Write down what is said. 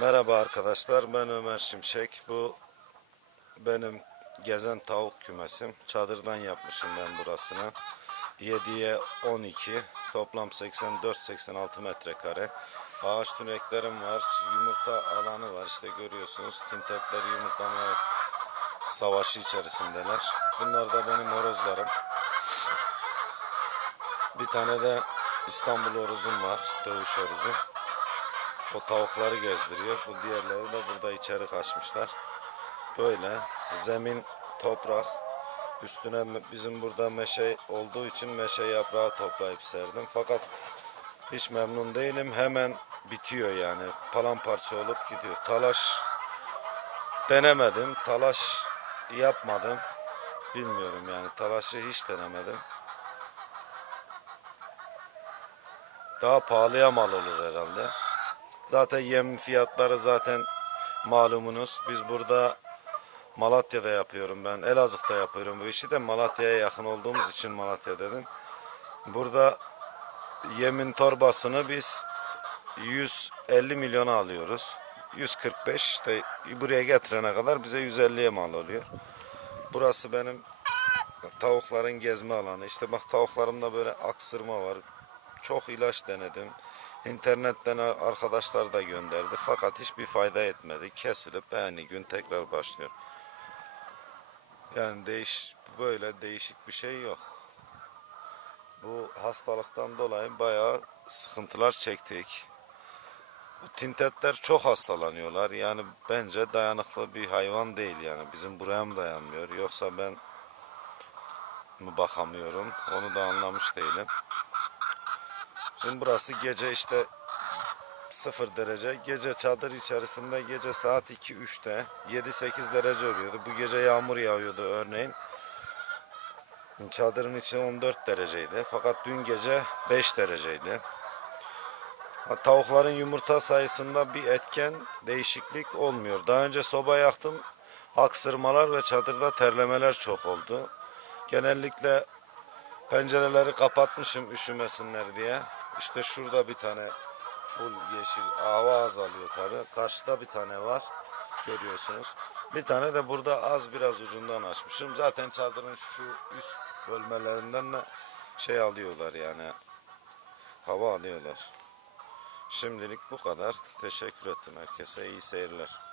Merhaba arkadaşlar ben Ömer Şimşek. Bu benim gezen tavuk kümesim. Çadırdan yapmışım ben burasını. 7'ye 12 toplam 84-86 metrekare. Ağaç tüneklerim var. Yumurta alanı var. İşte görüyorsunuz. Tintepler yumurtlama savaşı içerisindeler. Bunlar da benim horozlarım. Bir tane de İstanbul horozum var. Dövüş horozu. O tavukları gezdiriyor. Bu diğerleri de burada içeri kaçmışlar. Böyle zemin toprak üstüne bizim burada meşe olduğu için meşe yaprağı toplayıp serdim. Fakat hiç memnun değilim. Hemen bitiyor yani. Palamparça olup gidiyor. Talaş denemedim. Talaş yapmadım. Bilmiyorum yani. Talaşı hiç denemedim. Daha pahalıya mal olur herhalde. Zaten yem fiyatları zaten malumunuz. Biz burada Malatya'da yapıyorum ben. Elazığ'da yapıyorum bu işi de Malatya'ya yakın olduğumuz için Malatya dedim. Burada yemin torbasını biz 150 milyona alıyoruz. 145 işte buraya getirene kadar bize 150'ye mal oluyor. Burası benim tavukların gezme alanı. İşte bak tavuklarımda böyle aksırma var. Çok ilaç denedim. İnternetten arkadaşlar da gönderdi. Fakat hiçbir fayda etmedi. Kesilip aynı gün tekrar başlıyor. Yani değiş böyle değişik bir şey yok. Bu hastalıktan dolayı bayağı sıkıntılar çektik. Bu tintetler çok hastalanıyorlar. Yani bence dayanıklı bir hayvan değil yani. Bizim buraya mı dayanmıyor? Yoksa ben mi bakamıyorum? Onu da anlamış değilim. Bizim burası gece işte 0 derece. Gece çadır içerisinde gece saat 2-3'te 7-8 derece oluyordu. Bu gece yağmur yağıyordu örneğin. Çadırın içi 14 dereceydi. Fakat dün gece 5 dereceydi. Tavukların yumurta sayısında bir etken değişiklik olmuyor. Daha önce soba yaktım. Aksırmalar ve çadırda terlemeler çok oldu. Genellikle pencereleri kapatmışım üşümesinler diye. İşte şurada bir tane full yeşil hava azalıyor tabi. Karşıda bir tane var görüyorsunuz. Bir tane de burada az biraz ucundan açmışım. Zaten çadırın şu üst bölmelerinden de şey alıyorlar yani hava alıyorlar. Şimdilik bu kadar. Teşekkür ettim herkese. iyi seyirler.